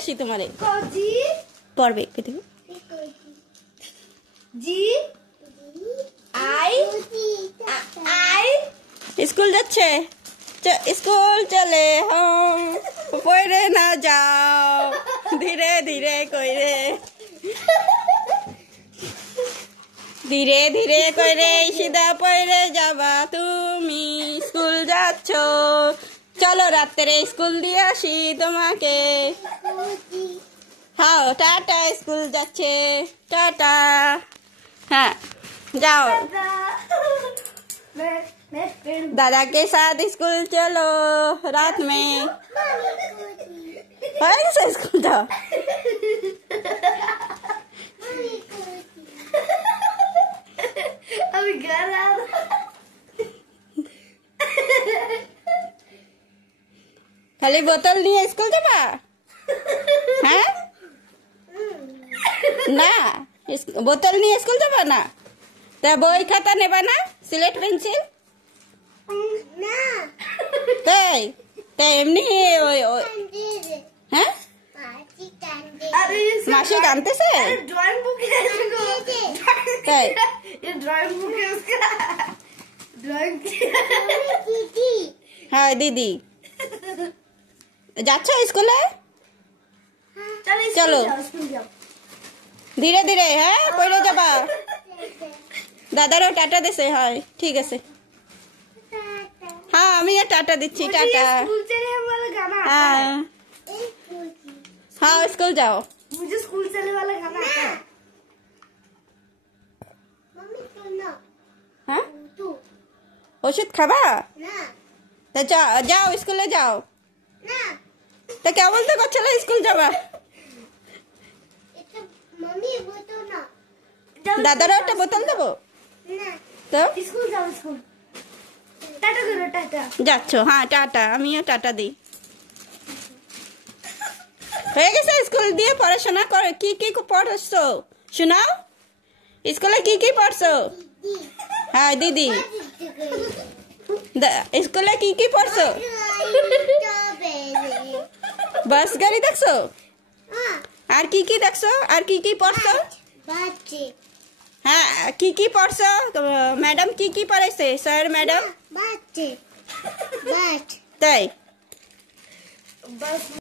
আসি তোমারে পড়বে জি আই আই স্কুল যাচ্ছে स्कूल चले हम पढ़े ना जाओ धीरे धीरे कोई रे धीरे धीरे कोई रे सीधा पढ़े जाबा तुमी स्कूल जाच्छो चलो रात्रे स्कूल दिए आसि तुम्हाके हाँ टाटा स्कूल जाच्छे टाटा हाँ जाओ दादा के साथ स्कूल चलो रात में स्कूल जाओ अभी घर आ खाली बोतल नहीं स्कूल जाबा हैं ना बोतल नहीं स्कूल जाबा ना तो बई खाता नेबा ना सिलेट पेंसिल ना তাই তাই এমনি হ্যাঁ মাসি কাঁদতেছে ड्राइंग बुक है তাই ये ड्राइंग बुक है उसका ड्राइंग दीदी হ্যাঁ দিদি যাচ্ছ স্কুলে চলো ধীরে ধীরে হ্যাঁ পড়ে যাবা দাদারও টাটা দেছে হয় ঠিক আছে हाँ আমি टाटा দিচ্ছি टाटा स्कूल चले वाला गाना हाँ हाँ स्कूल जाओ मुझे स्कूल चले वाला गाना आता है मम्मी सुनो हाँ तू ওষুধ খাবা ना তা যাও স্কুলে যাও ना তা কেমন তো করছিল স্কুল যাবা এটা मम्मी वो तो ना দাদারও একটা বোতল দেবো ना তো स्कूल जाओ स्कूल टाटा करो टाटा যাচ্ছ হ্যাঁ টাটা আমিও টাটা দিই হয়ে গেছে স্কুল দিয়ে পড়াশোনা করে কি কি পড়ছো শোনাও স্কুলে কি পড়ছো হ্যাঁ দিদি স্কুলে কি পড়ছো বাস গাড়ি দেখছো আর কি দেখছো আর কি পড়ছো হ্যাঁ কি পড়ছো ম্যাডাম কি পড়াইছে স্যার ম্যাডাম তাই बस